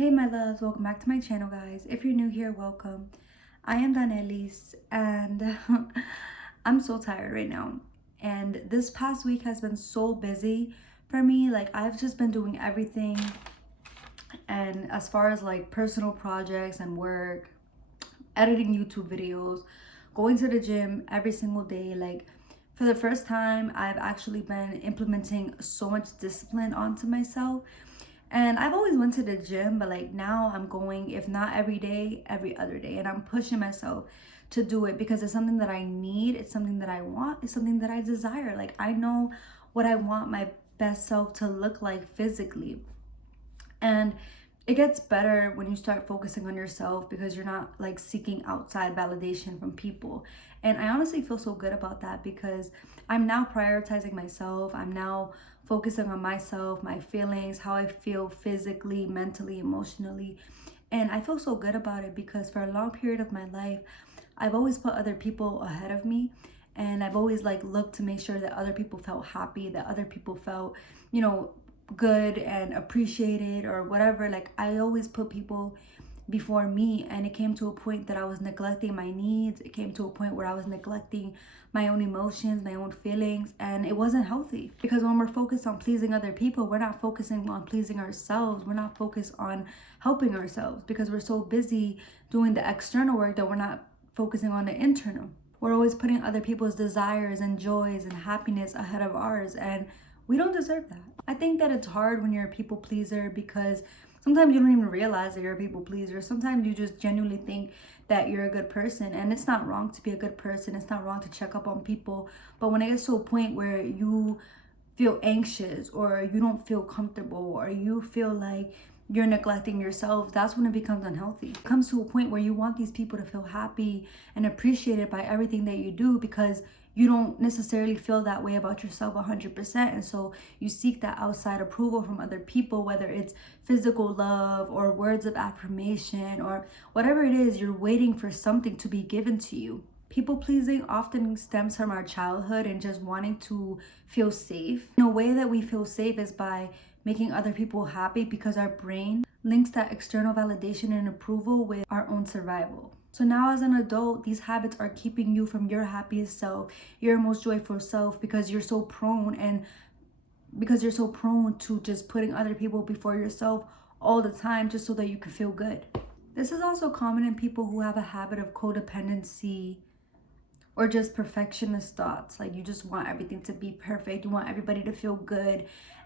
Hey my loves, welcome back to my channel guys. If you're new here, welcome. I am Danelis and I'm so tired right now. And this past week has been so busy for me. Like I've just been doing everything, and as far as like personal projects and work, editing YouTube videos, going to the gym every single day. Like for the first time, I've actually been implementing so much discipline onto myself. And I've always went to the gym, but like now I'm going, if not every day, every other day. And I'm pushing myself to do it because it's something that I need, it's something that I want, it's something that I desire. Like I know what I want my best self to look like physically. And it gets better when you start focusing on yourself because you're not like seeking outside validation from people. And I honestly feel so good about that because I'm now prioritizing myself. I'm now focusing on myself, my feelings, how I feel physically, mentally, emotionally. And I feel so good about it because for a long period of my life, I've always put other people ahead of me. And I've always like looked to make sure that other people felt happy, that other people felt, you know, good and appreciated or whatever. Like I always put people before me, and it came to a point that I was neglecting my needs. It came to a point where I was neglecting my own emotions, my own feelings, and it wasn't healthy. Because when we're focused on pleasing other people, we're not focusing on pleasing ourselves. We're not focused on helping ourselves because we're so busy doing the external work that we're not focusing on the internal. We're always putting other people's desires and joys and happiness ahead of ours, and we don't deserve that. I think that it's hard when you're a people pleaser because sometimes you don't even realize that you're a people pleaser. Sometimes you just genuinely think that you're a good person, and it's not wrong to be a good person. It's not wrong to check up on people. But when it gets to a point where you feel anxious or you don't feel comfortable or you feel like you're neglecting yourself, that's when it becomes unhealthy. It comes to a point where you want these people to feel happy and appreciated by everything that you do because you don't necessarily feel that way about yourself 100%. And so you seek that outside approval from other people, whether it's physical love or words of affirmation or whatever it is, you're waiting for something to be given to you. People pleasing often stems from our childhood and just wanting to feel safe. And a way that we feel safe is by making other people happy because our brain links that external validation and approval with our own survival. So now as an adult, these habits are keeping you from your happiest self, your most joyful self, because you're so prone to just putting other people before yourself all the time just so that you can feel good. This is also common in people who have a habit of codependency or just perfectionist thoughts. Like you just want everything to be perfect. You want everybody to feel good.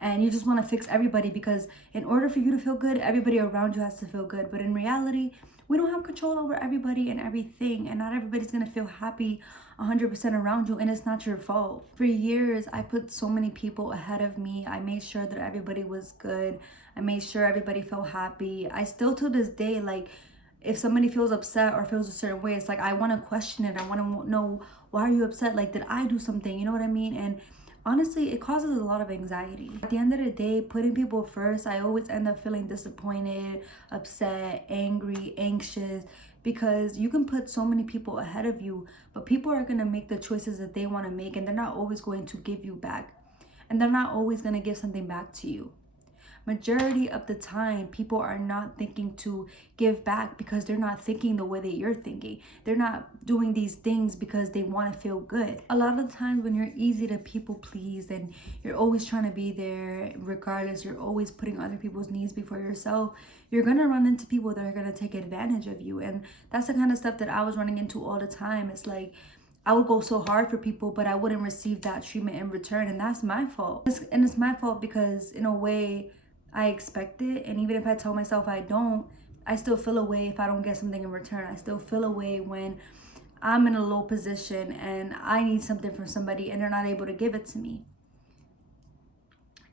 And you just want to fix everybody because in order for you to feel good, everybody around you has to feel good. But in reality, we don't have control over everybody and everything. And not everybody's going to feel happy 100% around you. And it's not your fault. For years, I put so many people ahead of me. I made sure that everybody was good. I made sure everybody felt happy. I still to this day, like, if somebody feels upset or feels a certain way, it's like I want to question it. I want to know, why are you upset? Like, did I do something? You know what I mean? And honestly, it causes a lot of anxiety. At the end of the day, putting people first, I always end up feeling disappointed, upset, angry, anxious, because you can put so many people ahead of you, but people are going to make the choices that they want to make, and they're not always going to give you back, and they're not always going to give something back to you. Majority of the time, people are not thinking to give back because they're not thinking the way that you're thinking. They're not doing these things because they want to feel good. A lot of the times when you're easy to people please and you're always trying to be there regardless, you're always putting other people's needs before yourself, you're going to run into people that are going to take advantage of you. And that's the kind of stuff that I was running into all the time. It's like, I would go so hard for people, but I wouldn't receive that treatment in return. And that's my fault. It's my fault because in a way, I expect it, and even if I tell myself I don't, I still feel a way if I don't get something in return. I still feel a way when I'm in a low position and I need something from somebody and they're not able to give it to me.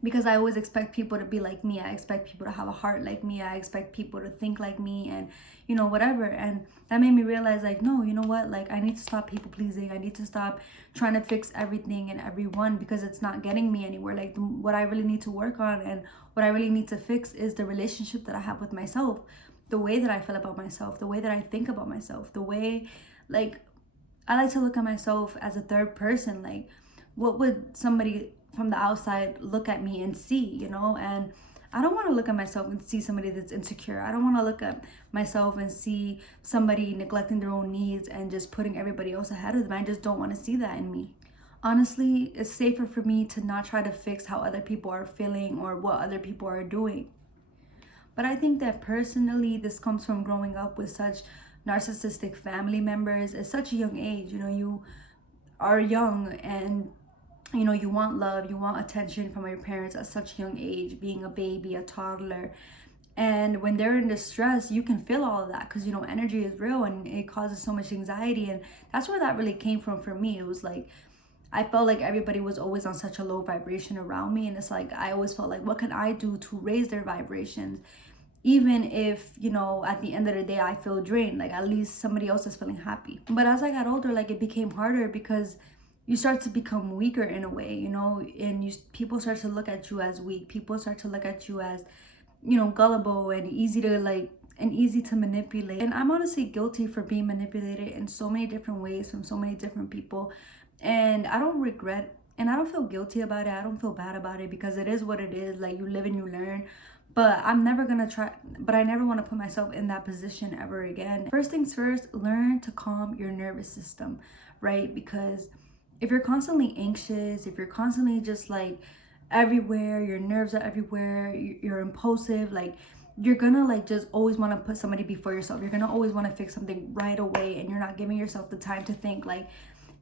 Because I always expect people to be like me. I expect people to have a heart like me. I expect people to think like me and, you know, whatever. And that made me realize, like, no, you know what? Like, I need to stop people pleasing. I need to stop trying to fix everything and everyone because it's not getting me anywhere. Like, what I really need to work on and what I really need to fix is the relationship that I have with myself, the way that I feel about myself, the way that I think about myself, the way, like, I like to look at myself as a third person. Like, what would somebody from the outside look at me and see, you know? And I don't want to look at myself and see somebody that's insecure. I don't want to look at myself and see somebody neglecting their own needs and just putting everybody else ahead of them. I just don't want to see that in me. Honestly, it's safer for me to not try to fix how other people are feeling or what other people are doing. But I think that personally, this comes from growing up with such narcissistic family members at such a young age. You know, you are young and you know, you want love, you want attention from your parents at such a young age, being a baby, a toddler. And when they're in distress, you can feel all of that because, you know, energy is real and it causes so much anxiety. And that's where that really came from for me. It was like, I felt like everybody was always on such a low vibration around me. And it's like, I always felt like, what can I do to raise their vibrations? Even if, you know, at the end of the day, I feel drained, like at least somebody else is feeling happy. But as I got older, like it became harder because you start to become weaker in a way, you know, and people start to look at you as weak. People start to look at you as, you know, gullible and easy to manipulate. And I'm honestly guilty for being manipulated in so many different ways from so many different people. And I don't regret and I don't feel guilty about it. I don't feel bad about it because it is what it is. Like you live and you learn. But I never want to put myself in that position ever again. First things first, learn to calm your nervous system, right? Because if you're constantly anxious, if you're constantly just like everywhere, your nerves are everywhere, you're impulsive, like you're gonna like just always want to put somebody before yourself. You're gonna always want to fix something right away and you're not giving yourself the time to think like,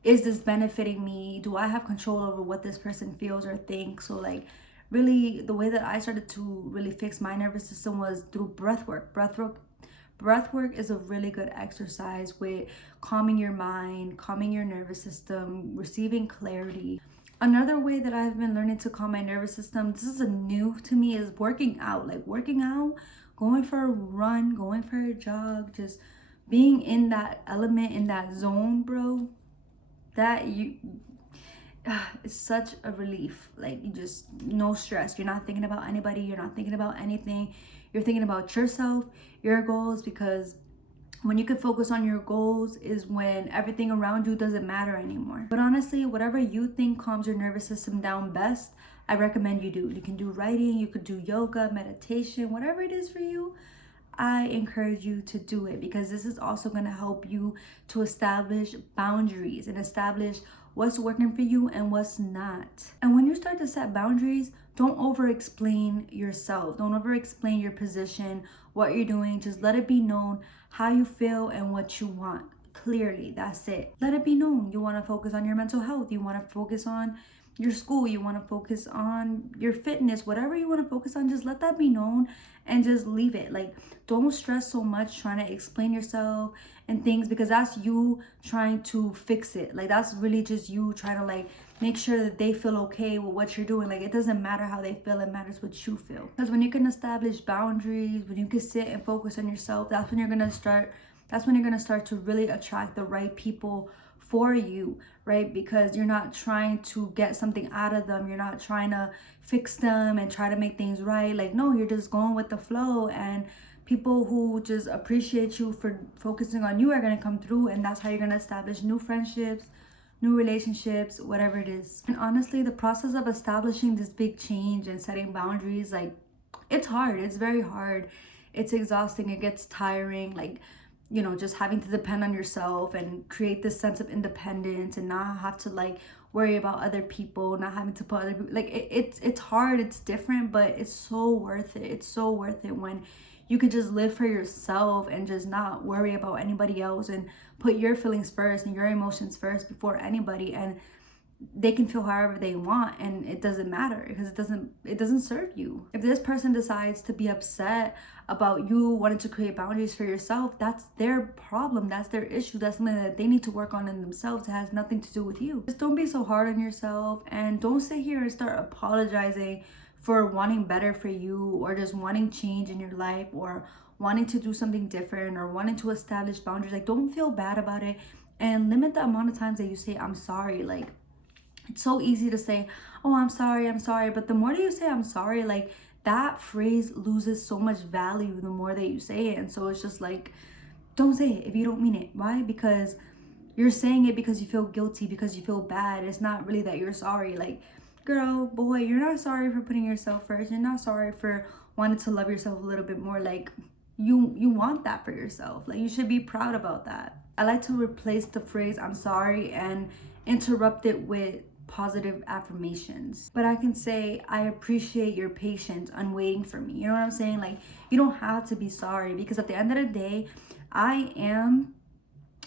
is this benefiting me? Do I have control over what this person feels or thinks? So like really the way that I started to really fix my nervous system was through breath work. Breath work is a really good exercise with calming your mind, calming your nervous system, receiving clarity. Another way that I've been learning to calm my nervous system, this is a new to me, is working out. Like working out, going for a run, going for a jog, just being in that element, in that zone, bro. It's such a relief. Like you just, no stress. You're not thinking about anybody. You're not thinking about anything. You're thinking about yourself, your goals, because when you can focus on your goals is when everything around you doesn't matter anymore. But honestly, whatever you think calms your nervous system down best, I recommend you do. You can do writing, you could do yoga, meditation, whatever it is for you. I encourage you to do it because this is also going to help you to establish boundaries and establish what's working for you and what's not. And when you start to set boundaries, don't over explain yourself. Don't over explain your position, what you're doing. Just let it be known how you feel and what you want. Clearly, that's it. Let it be known. You want to focus on your mental health. You want to focus on your school. You want to focus on your fitness. Whatever you want to focus on, just let that be known and just leave it. Like, don't stress so much trying to explain yourself and things because that's you trying to fix it. Like, that's really just you trying to like make sure that they feel okay with what you're doing. Like, it doesn't matter how they feel, it matters what you feel. Because when you can establish boundaries, when you can sit and focus on yourself, that's when you're gonna start to really attract the right people for you, right? Because you're not trying to get something out of them. You're not trying to fix them and try to make things right. Like, no, you're just going with the flow, and people who just appreciate you for focusing on you are going to come through, and that's how you're going to establish new friendships, new relationships, whatever it is. And honestly, the process of establishing this big change and setting boundaries, like, it's hard. It's very hard. It's exhausting. It gets tiring. Like, you know, just having to depend on yourself and create this sense of independence and not have to like worry about other people, not having to put other people, like it's hard, it's different, but it's so worth it. It's so worth it when you could just live for yourself and just not worry about anybody else and put your feelings first and your emotions first before anybody, and they can feel however they want and it doesn't matter because it doesn't serve you. If this person decides to be upset about you wanting to create boundaries for yourself, that's their problem, that's their issue, that's something that they need to work on in themselves. It has nothing to do with you. Just don't be so hard on yourself and don't sit here and start apologizing for wanting better for you or just wanting change in your life or wanting to do something different or wanting to establish boundaries. Like, don't feel bad about it and limit the amount of times that you say I'm sorry. Like, it's so easy to say, oh, I'm sorry. But the more that you say I'm sorry, like that phrase loses so much value the more that you say it. And so it's just like, don't say it if you don't mean it. Why? Because you're saying it because you feel guilty, because you feel bad. It's not really that you're sorry. Like, girl, boy, you're not sorry for putting yourself first. You're not sorry for wanting to love yourself a little bit more. Like, you want that for yourself. Like, you should be proud about that. I like to replace the phrase I'm sorry and interrupt it with positive affirmations. But I can say I appreciate your patience on waiting for me. You know what I'm saying? Like, you don't have to be sorry, because at the end of the day, I am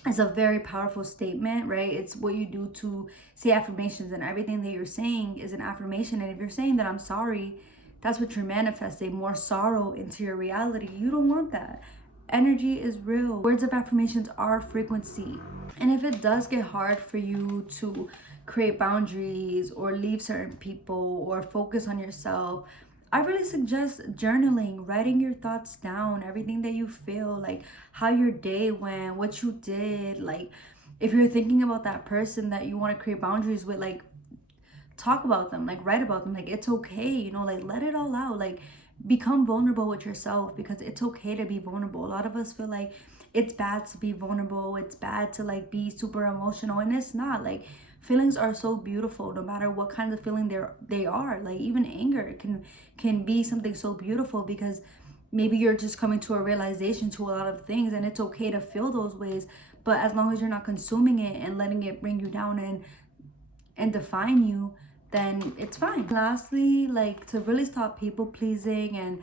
is a very powerful statement, right? It's what you do to say affirmations, and everything that you're saying is an affirmation. And if you're saying that I'm sorry, that's what you're manifesting, more sorrow into your reality. You don't want that. Energy is real. Words of affirmations are frequency. And if it does get hard for you to create boundaries or leave certain people or focus on yourself, I really suggest journaling, writing your thoughts down, everything that you feel, like how your day went, what you did. Like, if you're thinking about that person that you want to create boundaries with, like, talk about them, like, write about them. Like, it's okay, you know, like, let it all out. Like, become vulnerable with yourself, because it's okay to be vulnerable. A lot of us feel like it's bad to be vulnerable, it's bad to like be super emotional, and it's not. Like, feelings are so beautiful, no matter what kind of feeling they are. Like, even anger can be something so beautiful, because maybe you're just coming to a realization to a lot of things, and it's okay to feel those ways. But as long as you're not consuming it and letting it bring you down and define you, then it's fine. Lastly, like, to really stop people pleasing and,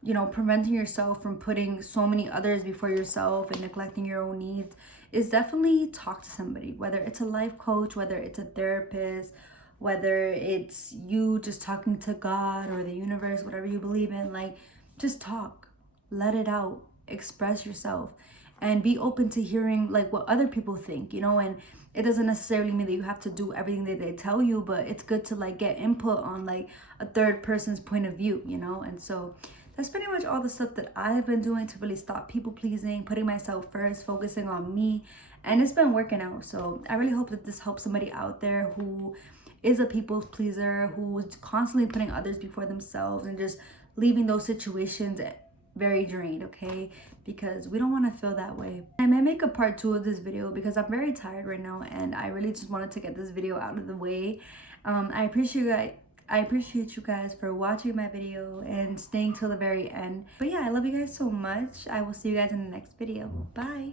you know, preventing yourself from putting so many others before yourself and neglecting your own needs, is definitely talk to somebody, whether it's a life coach, whether it's a therapist, whether it's you just talking to God or the universe, whatever you believe in. Like, just talk, let it out, express yourself, and be open to hearing like what other people think, you know. And it doesn't necessarily mean that you have to do everything that they tell you, but it's good to like get input on like a third person's point of view, you know. And so that's pretty much all the stuff that I have been doing to really stop people pleasing, putting myself first, focusing on me, and it's been working out. So I really hope that this helps somebody out there who is a people pleaser, who's constantly putting others before themselves and just leaving those situations very drained, okay? Because we don't want to feel that way. I may make a part 2 of this video because I'm very tired right now, and I really just wanted to get this video out of the way. I appreciate you guys for watching my video and staying till the very end. But yeah, I love you guys so much. I will see you guys in the next video. Bye.